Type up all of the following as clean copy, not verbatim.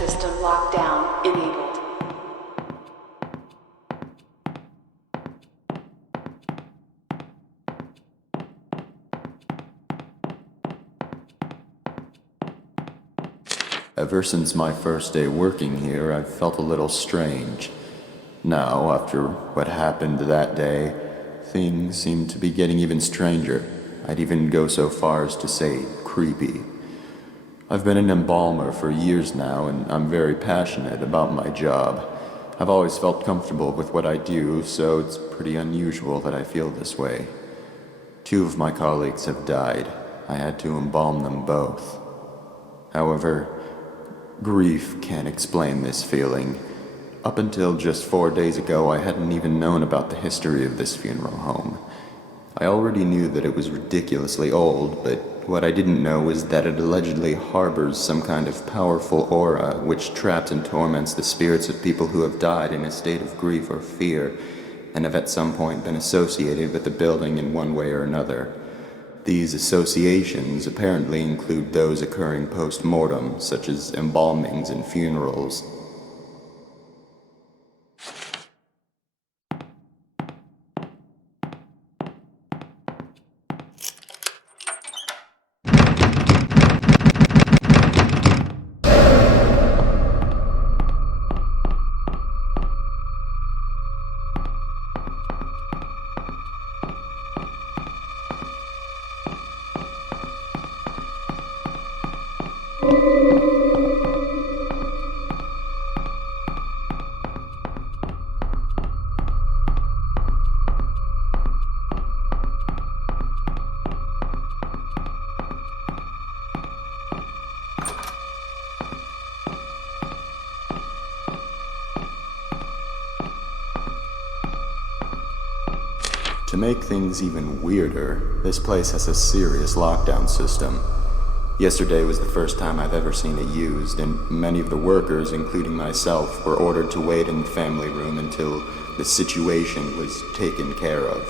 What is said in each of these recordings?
system lockdown enabled. Ever since my first day working here, I've felt a little strange. Now, after what happened that day, things seem to be getting even stranger. I'd even go so far as to say creepy. I've been an embalmer for years now, and I'm very passionate about my job. I've always felt comfortable with what I do, so it's pretty unusual that I feel this way. Two of my colleagues have died. I had to embalm them both. However, grief can't explain this feeling. Up until just 4 days ago, I hadn't even known about the history of this funeral home. I already knew that it was ridiculously old, but what I didn't know was that it allegedly harbors some kind of powerful aura which traps and torments the spirits of people who have died in a state of grief or fear, and have at some point been associated with the building in one way or another. These associations apparently include those occurring post-mortem, such as embalmings and funerals. To make things even weirder, this place has a serious lockdown system. Yesterday was the first time I've ever seen it used, and many of the workers, including myself, were ordered to wait in the family room until the situation was taken care of.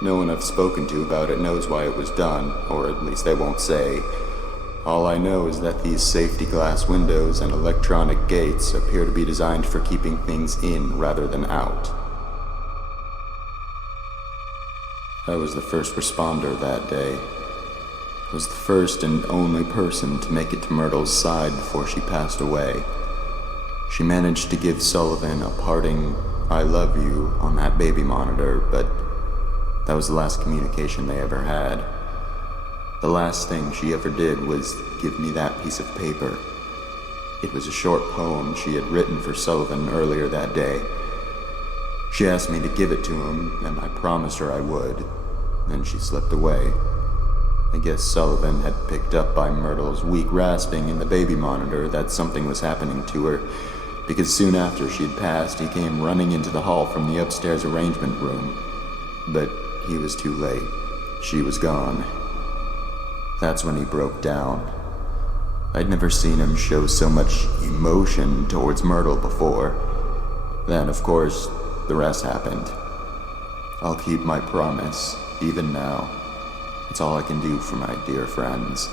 No one I've spoken to about it knows why it was done, or at least they won't say. All I know is that these safety glass windows and electronic gates appear to be designed for keeping things in rather than out. I was the first responder that day. I was the first and only person to make it to Myrtle's side before she passed away. She managed to give Sullivan a parting "I love you" on that baby monitor, but that was the last communication they ever had. The last thing she ever did was give me that piece of paper. It was a short poem she had written for Sullivan earlier that day. She asked me to give it to him, and I promised her I would. Then she slipped away. I guess Sullivan had picked up by Myrtle's weak rasping in the baby monitor that something was happening to her, because soon after she'd passed, he came running into the hall from the upstairs arrangement room. But he was too late. She was gone. That's when he broke down. I'd never seen him show so much emotion towards Myrtle before. Then, of course, the rest happened. I'll keep my promise, even now. It's all I can do for my dear friends.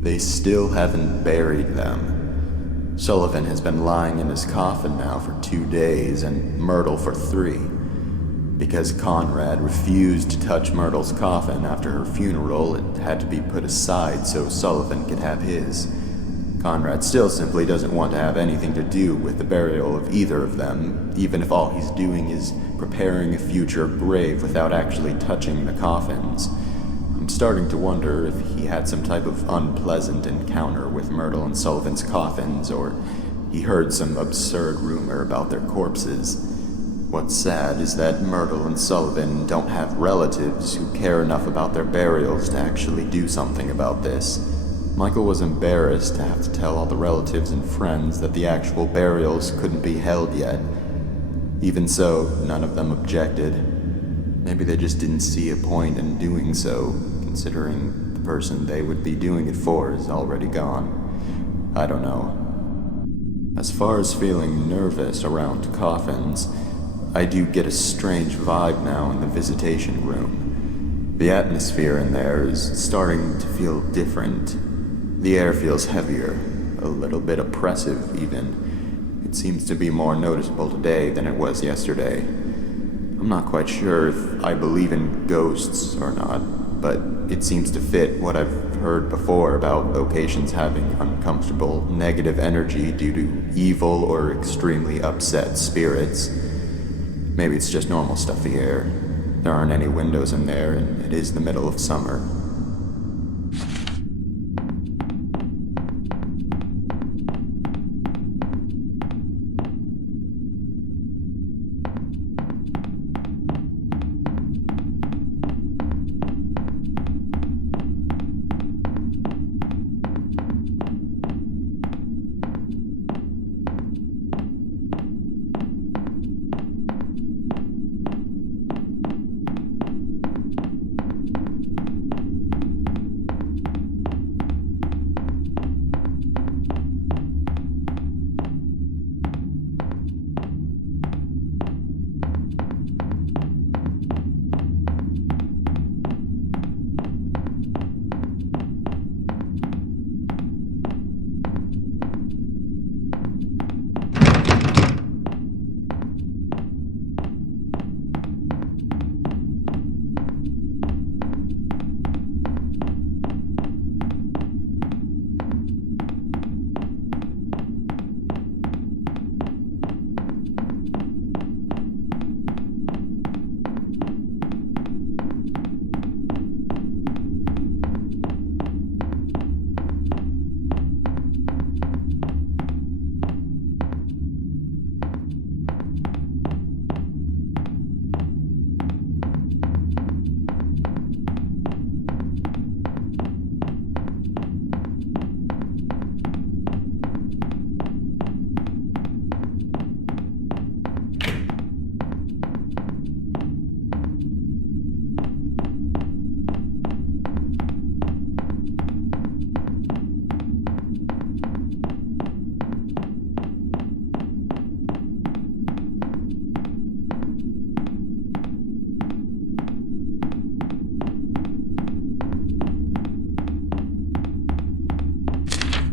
They still haven't buried them. Sullivan has been lying in his coffin now for 2 days, and Myrtle for 3. Because Conrad refused to touch Myrtle's coffin after her funeral, it had to be put aside so Sullivan could have his. Conrad still simply doesn't want to have anything to do with the burial of either of them, even if all he's doing is preparing a future grave without actually touching the coffins. I'm starting to wonder if he had some type of unpleasant encounter with Myrtle and Sullivan's coffins, or he heard some absurd rumor about their corpses. What's sad is that Myrtle and Sullivan don't have relatives who care enough about their burials to actually do something about this. Michael was embarrassed to have to tell all the relatives and friends that the actual burials couldn't be held yet. Even so, none of them objected. Maybe they just didn't see a point in doing so, considering the person they would be doing it for is already gone. I don't know. As far as feeling nervous around coffins, I do get a strange vibe now in the visitation room. The atmosphere in there is starting to feel different. The air feels heavier, a little bit oppressive even. It seems to be more noticeable today than it was yesterday. I'm not quite sure if I believe in ghosts or not, but it seems to fit what I've heard before about locations having uncomfortable, negative energy due to evil or extremely upset spirits. Maybe it's just normal stuffy air. There aren't any windows in there, and it is the middle of summer.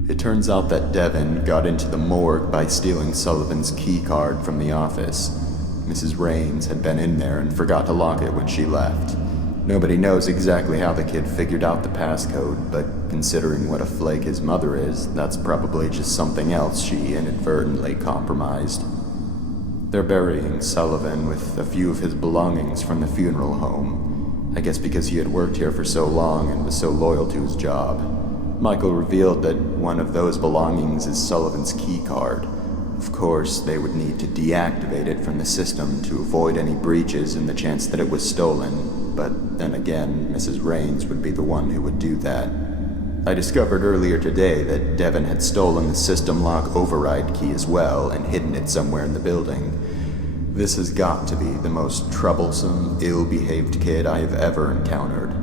It turns out that Devin got into the morgue by stealing Sullivan's key card from the office. Mrs. Raines had been in there and forgot to lock it when she left. Nobody knows exactly how the kid figured out the passcode, but considering what a flake his mother is, that's probably just something else she inadvertently compromised. They're burying Sullivan with a few of his belongings from the funeral home. I guess because he had worked here for so long and was so loyal to his job. Michael revealed that one of those belongings is Sullivan's key card. Of course, they would need to deactivate it from the system to avoid any breaches and the chance that it was stolen, but then again, Mrs. Raines would be the one who would do that. I discovered earlier today that Devin had stolen the system lock override key as well and hidden it somewhere in the building. This has got to be the most troublesome, ill-behaved kid I have ever encountered.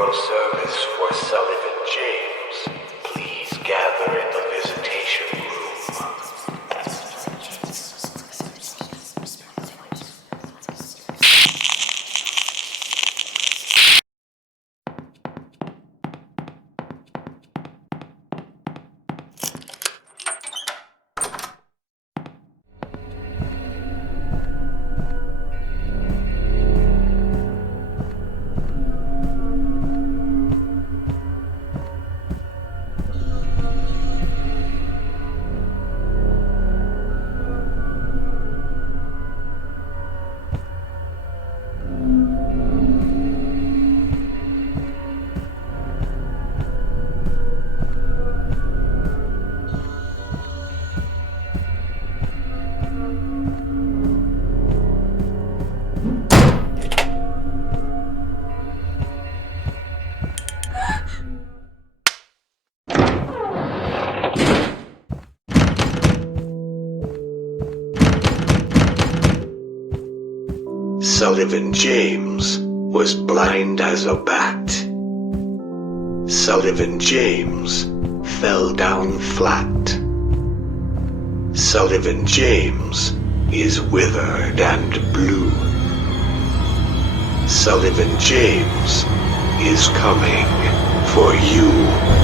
funeral service for Sullivan James. Please gather in the visitation room. Sullivan James was blind as a bat. Sullivan James fell down flat. Sullivan James is withered and blue. Sullivan James is coming for you.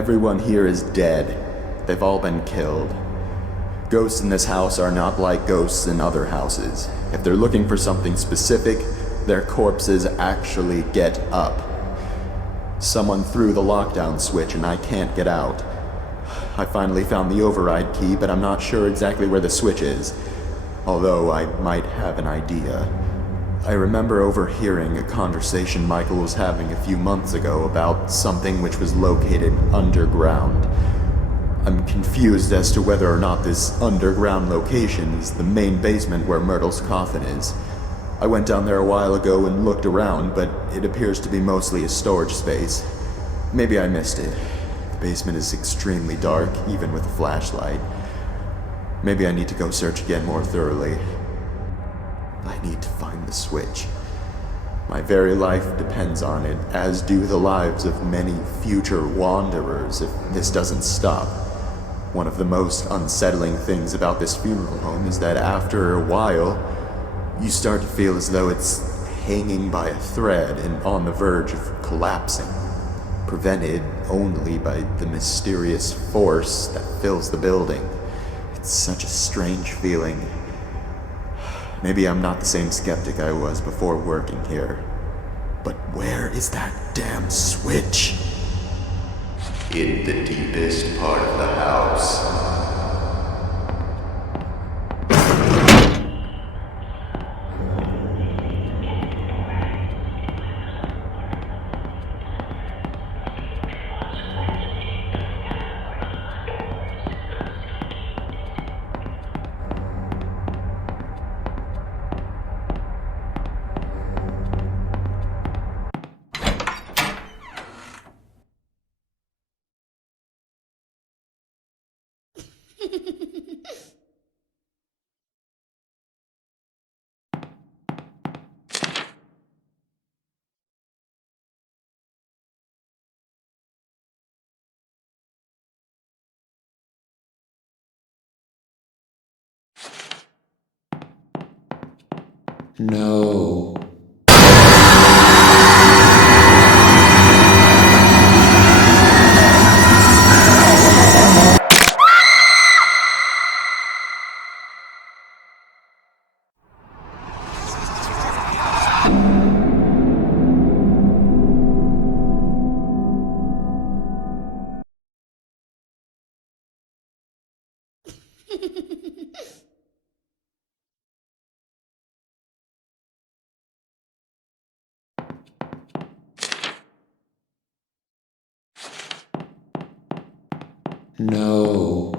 Everyone here is dead. They've all been killed. Ghosts in this house are not like ghosts in other houses. If they're looking for something specific, their corpses actually get up. Someone threw the lockdown switch and I can't get out. I finally found the override key, but I'm not sure exactly where the switch is. Although I might have an idea. I remember overhearing a conversation Michael was having a few months ago about something which was located underground. I'm confused as to whether or not this underground location is the main basement where Myrtle's coffin is. I went down there a while ago and looked around, but it appears to be mostly a storage space. Maybe I missed it. The basement is extremely dark, even with a flashlight. Maybe I need to go search again more thoroughly. I need to find the switch. My very life depends on it, as do the lives of many future wanderers if this doesn't stop. One of the most unsettling things about this funeral home is that after a while, you start to feel as though it's hanging by a thread and on the verge of collapsing, prevented only by the mysterious force that fills the building. It's such a strange feeling. Maybe I'm not the same skeptic I was before working here. But where is that damn switch? In the deepest part of the house. No. No.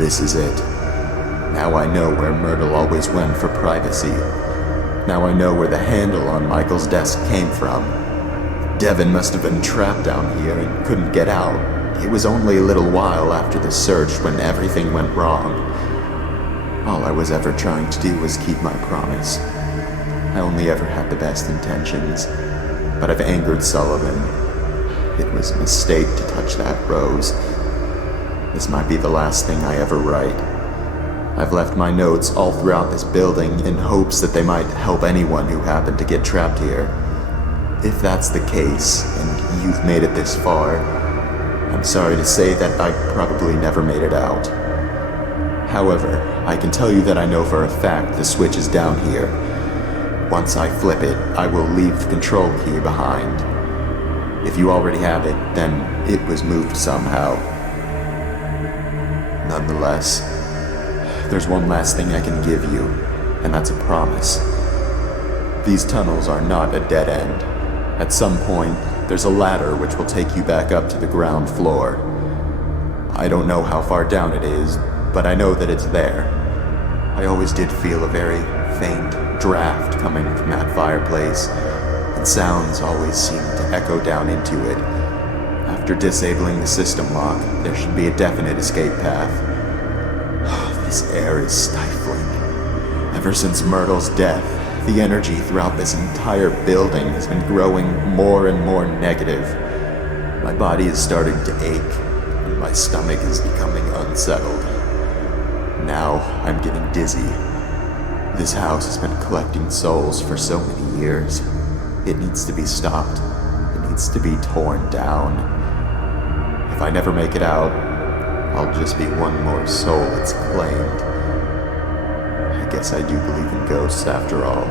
This is it. Now I know where Myrtle always went for privacy. Now I know where the handle on Michael's desk came from. Devin must have been trapped down here and couldn't get out. It was only a little while after the search when everything went wrong. All I was ever trying to do was keep my promise. I only ever had the best intentions, but I've angered Sullivan. It was a mistake to touch that rose. This might be the last thing I ever write. I've left my notes all throughout this building in hopes that they might help anyone who happened to get trapped here. If that's the case, and you've made it this far, I'm sorry to say that I probably never made it out. However, I can tell you that I know for a fact the switch is down here. Once I flip it, I will leave the control key behind. If you already have it, then it was moved somehow. Nonetheless, there's one last thing I can give you, and that's a promise. These tunnels are not a dead end. At some point, there's a ladder which will take you back up to the ground floor. I don't know how far down it is, but I know that it's there. I always did feel a very faint draft coming from that fireplace, and sounds always seemed to echo down into it. After disabling the system lock, there should be a definite escape path. This air is stifling. Ever since Myrtle's death, the energy throughout this entire building has been growing more and more negative. My body is starting to ache, and my stomach is becoming unsettled. Now I'm getting dizzy. This house has been collecting souls for so many years. It needs to be stopped. It needs to be torn down. If I never make it out, I'll just be one more soul it's claimed. I guess I do believe in ghosts after all.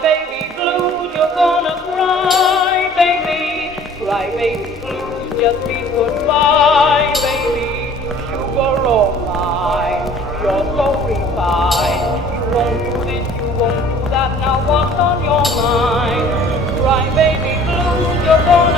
baby blues, you're gonna cry, baby. Cry, baby blues, just be goodbye, baby. Sugar all mine, you're so refined. You won't do this, you won't do that, now what's on your mind? Cry, baby blues, you're gonna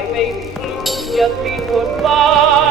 Cry baby blue, just mean goodbye.